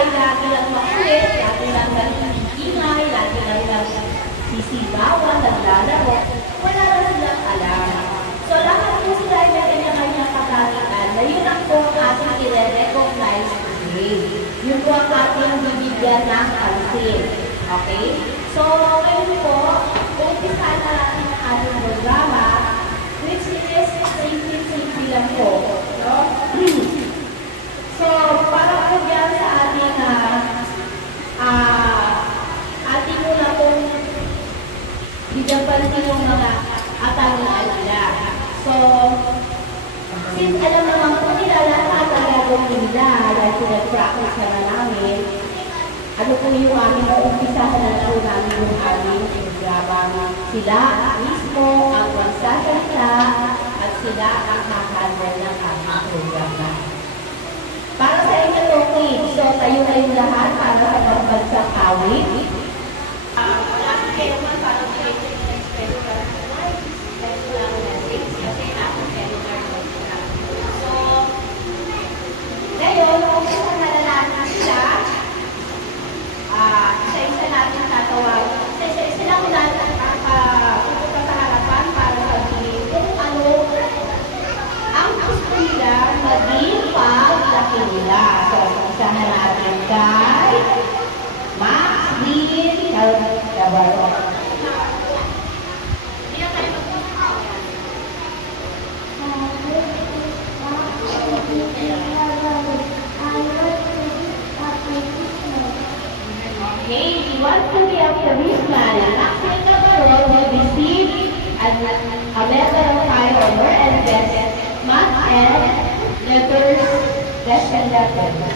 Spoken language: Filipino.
ay lagi lang makulit, lagi lang nag-ingay, lagi lang sisigawan, naglalaro, wala na silang alam. So lahat po sila ay may kanya-kanyang katangian na yun ang po ang ating i-recognize today. Yun po ang ating bibigyan ng pansin. Okay? So ngayon po, umpisahan na natin ang ating programa, which is simple lang po. No? So, para po dyan sa ating ating muna pong bigyan pansin yung mga katangian nila. So, since alam naman po nila lahat ang gagawin nila dahil pinag-practice na namin, ano po yung aming umpisahan na po namin yung aming programa. Sila mismo ang magsasalita at sila ang kakandal ng aming programa. Para sa inyo to, kids, so tayo kayong lahat para sa pagbansang awit. Wala kang kayo man para sa inyo ng special life. Special message kasi ako seminar ko sila. So, ngayon, kung gusto na natin sila, isa-isa natin tatawag. Isa-isa lang natin pupunta sa harapan para sabihin kung ano ang gusto nila maging paglaki nila. So, isahan natin kay Max, Lynn, Cabaro. Okay, we want to be after this man. Max Cabaro will receive a letter of fire honor and best math and letters, best and letters.